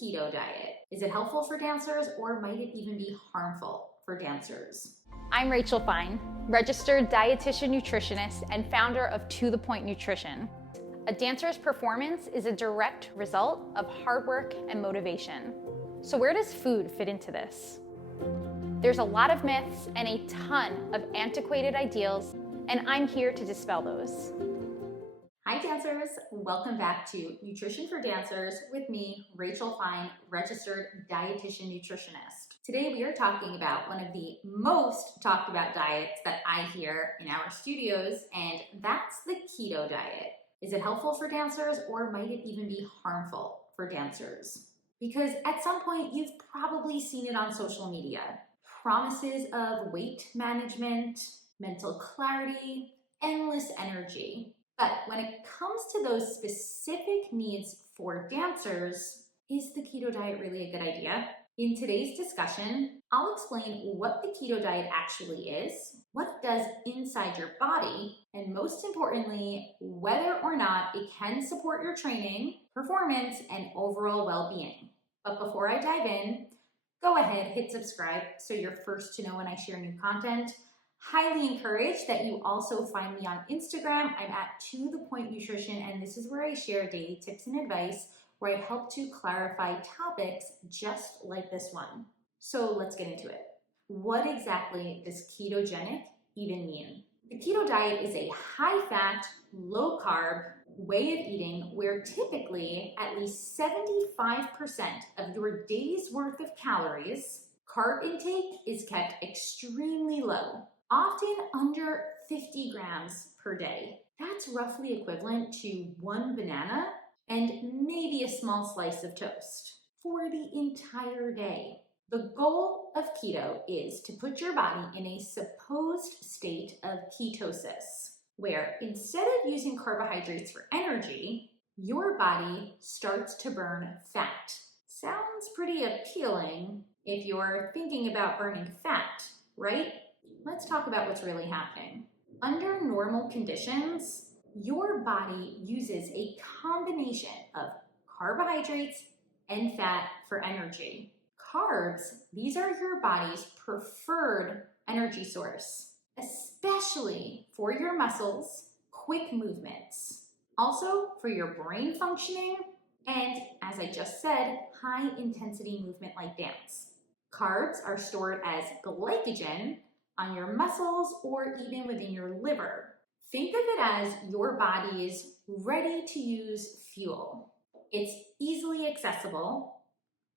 keto diet? Is it helpful for dancers or might it even be harmful for dancers? I'm Rachel Fine, registered dietitian nutritionist and founder of To The Point Nutrition. A dancer's performance is a direct result of hard work and motivation. So where does food fit into this? There's a lot of myths and a ton of antiquated ideals, and I'm here to dispel those. Hi dancers, welcome back to Nutrition for Dancers with me, Rachel Fine, registered dietitian nutritionist. Today we are talking about one of the most talked about diets that I hear in our studios, and that's the keto diet. Is it helpful for dancers or might it even be harmful for dancers? Because at some point you've probably seen it on social media. Promises of weight management, mental clarity, endless energy. But when it comes to those specific needs for dancers, is the keto diet really a good idea? In today's discussion, I'll explain what the keto diet actually is, what it does inside your body, and most importantly, whether or not it can support your training, performance, and overall well-being. But before I dive in, go ahead, hit subscribe so you're first to know when I share new content. Highly encourage that you also find me on Instagram. I'm at To The Point Nutrition, and this is where I share daily tips and advice where I help to clarify topics just like this one. So let's get into it. What exactly does ketogenic even mean? The keto diet is a high-fat, low-carb way of eating where typically at least 75% of your day's worth of calories, carb intake is kept extremely low, often under 50 grams per day. That's roughly equivalent to one banana and maybe a small slice of toast for the entire day. The goal of keto is to put your body in a supposed state of ketosis, where instead of using carbohydrates for energy, your body starts to burn fat. Sounds pretty appealing if you're thinking about burning fat, right? Let's talk about what's really happening. Under normal conditions, your body uses a combination of carbohydrates and fat for energy. Carbs, these are your body's preferred energy source, especially for your muscles, quick movements, also for your brain functioning, and as I just said, high intensity movement like dance. Carbs are stored as glycogen on your muscles or even within your liver. Think of it as your body's ready to use fuel. It's easily accessible,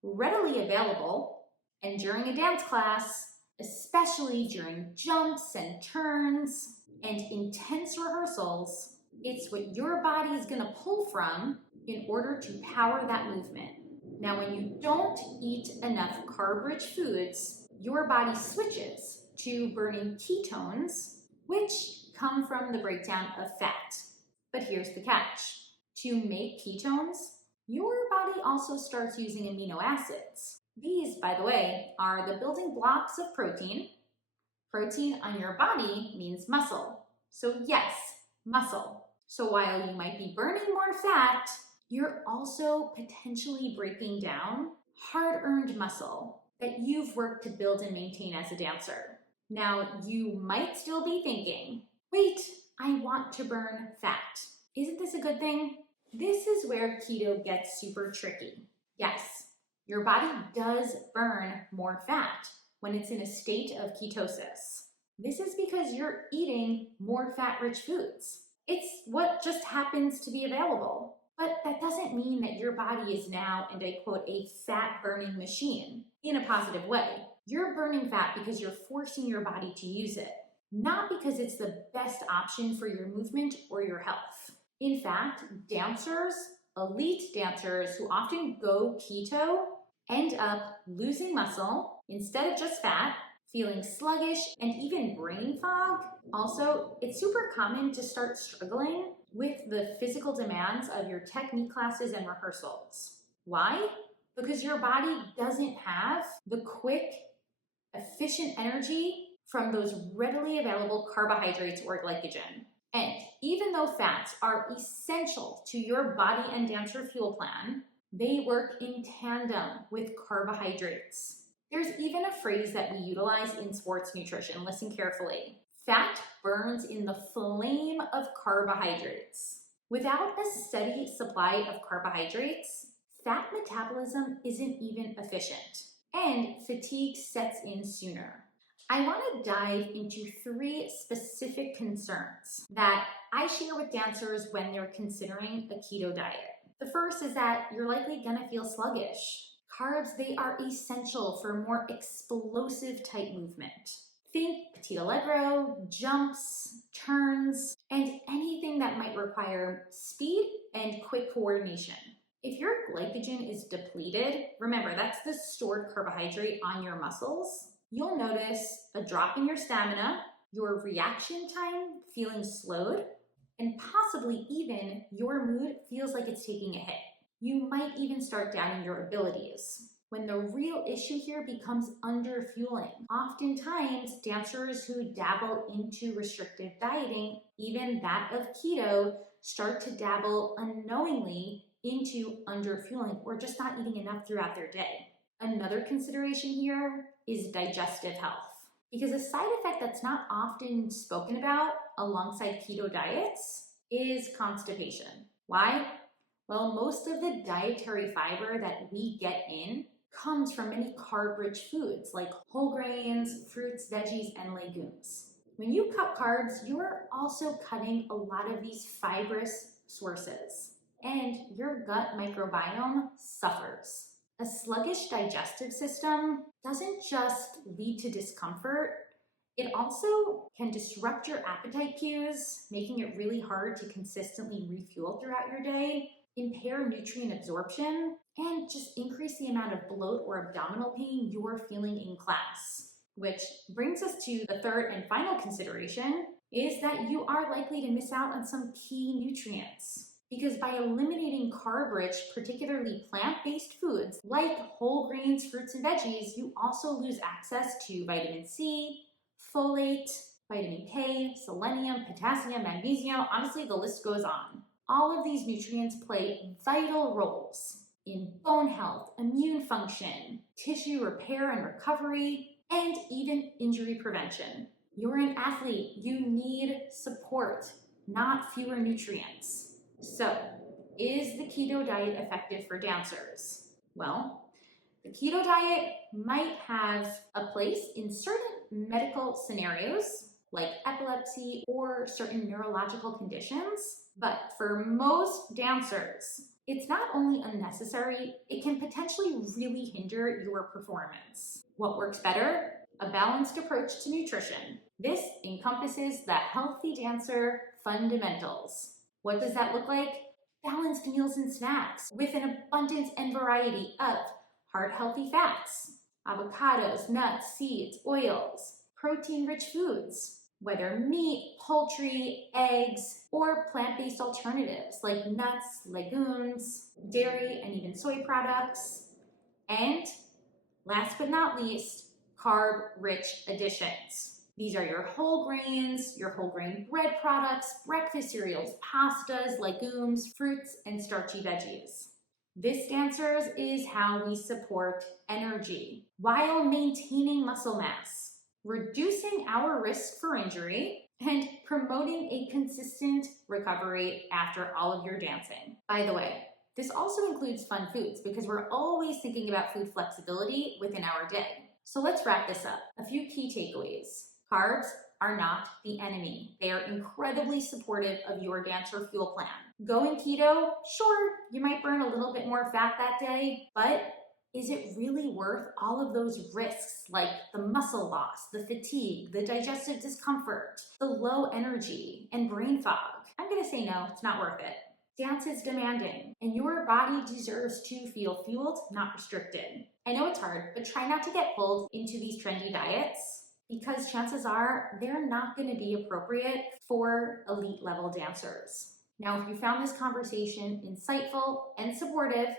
readily available, and during a dance class, especially during jumps and turns and intense rehearsals, it's what your body is going to pull from in order to power that movement. Now, when you don't eat enough carb-rich foods, your body switches to burning ketones, which come from the breakdown of fat. But here's the catch. To make ketones, your body also starts using amino acids. These, by the way, are the building blocks of protein. Protein on your body means muscle. So yes, muscle. So while you might be burning more fat, you're also potentially breaking down hard-earned muscle that you've worked to build and maintain as a dancer. Now, you might still be thinking, wait, I want to burn fat. Isn't this a good thing? This is where keto gets super tricky. Yes, your body does burn more fat when it's in a state of ketosis. This is because you're eating more fat-rich foods. It's what just happens to be available. But that doesn't mean that your body is now, and I quote, a fat-burning machine in a positive way. You're burning fat because you're forcing your body to use it, not because it's the best option for your movement or your health. In fact, dancers, elite dancers who often go keto end up losing muscle instead of just fat, feeling sluggish, and even brain fog. Also, it's super common to start struggling with the physical demands of your technique classes and rehearsals. Why? Because your body doesn't have the quick, efficient energy from those readily available carbohydrates or glycogen. And even though fats are essential to your body and dancer fuel plan, They work in tandem with carbohydrates. There's even a phrase that we utilize in sports nutrition. Listen carefully. Fat burns in the flame of carbohydrates. Without a steady supply of carbohydrates, fat metabolism isn't even efficient, and fatigue sets in sooner. I want to dive into 3 specific concerns that I share with dancers when they're considering a keto diet. The first is that you're likely going to feel sluggish. Carbs, they are essential for more explosive type movement. Think petit allegro, jumps, turns, and anything that might require speed and quick coordination. If your glycogen is depleted, remember that's the stored carbohydrate on your muscles, you'll notice a drop in your stamina, your reaction time feeling slowed, and possibly even your mood feels like it's taking a hit. You might even start doubting your abilities. When the real issue here becomes underfueling. Oftentimes, dancers who dabble into restrictive dieting, even that of keto, start to dabble unknowingly into underfueling or just not eating enough throughout their day. Another consideration here is digestive health. Because a side effect that's not often spoken about alongside keto diets is constipation. Why? Well, most of the dietary fiber that we get in comes from many carb-rich foods like whole grains, fruits, veggies, and legumes. When you cut carbs, you're also cutting a lot of these fibrous sources, and your gut microbiome suffers. A sluggish digestive system doesn't just lead to discomfort, it also can disrupt your appetite cues, making it really hard to consistently refuel throughout your day, impair nutrient absorption, and just increase the amount of bloat or abdominal pain you're feeling in class. Which brings us to the third and final consideration, is that you are likely to miss out on some key nutrients. Because by eliminating carb-rich, particularly plant-based foods like whole grains, fruits, and veggies, you also lose access to vitamin C, folate, vitamin K, selenium, potassium, magnesium. Honestly, the list goes on. All of these nutrients play vital roles in bone health, immune function, tissue repair and recovery, and even injury prevention. You're an athlete. You need support, not fewer nutrients. So, is the keto diet effective for dancers? Well, the keto diet might have a place in certain medical scenarios, like epilepsy or certain neurological conditions, but for most dancers, it's not only unnecessary, it can potentially really hinder your performance. What works better? A balanced approach to nutrition. This encompasses the healthy dancer fundamentals. What does that look like? Balanced meals and snacks with an abundance and variety of heart-healthy fats, avocados, nuts, seeds, oils, protein-rich foods, whether meat, poultry, eggs, or plant-based alternatives like nuts, legumes, dairy, and even soy products. And last but not least, carb-rich additions. These are your whole grains, your whole grain bread products, breakfast cereals, pastas, legumes, fruits, and starchy veggies. This, dancers, is how we support energy while maintaining muscle mass, reducing our risk for injury, and promoting a consistent recovery after all of your dancing. By the way, this also includes fun foods because we're always thinking about food flexibility within our day. So let's wrap this up. A few key takeaways. Carbs are not the enemy. They are incredibly supportive of your dancer fuel plan. Going keto, sure, you might burn a little bit more fat that day, but is it really worth all of those risks like the muscle loss, the fatigue, the digestive discomfort, the low energy, and brain fog? I'm gonna say no, it's not worth it. Dance is demanding, and your body deserves to feel fueled, not restricted. I know it's hard, but try not to get pulled into these trendy diets because chances are they're not going to be appropriate for elite level dancers. Now, if you found this conversation insightful and supportive,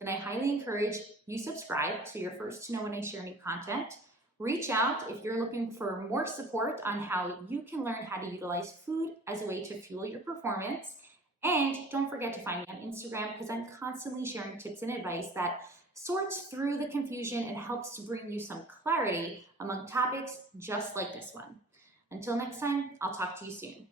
then I highly encourage you subscribe so you're first to know when I share new content. Reach out if you're looking for more support on how you can learn how to utilize food as a way to fuel your performance. And don't forget to find me on Instagram because I'm constantly sharing tips and advice that sorts through the confusion and helps to bring you some clarity among topics just like this one. Until next time, I'll talk to you soon.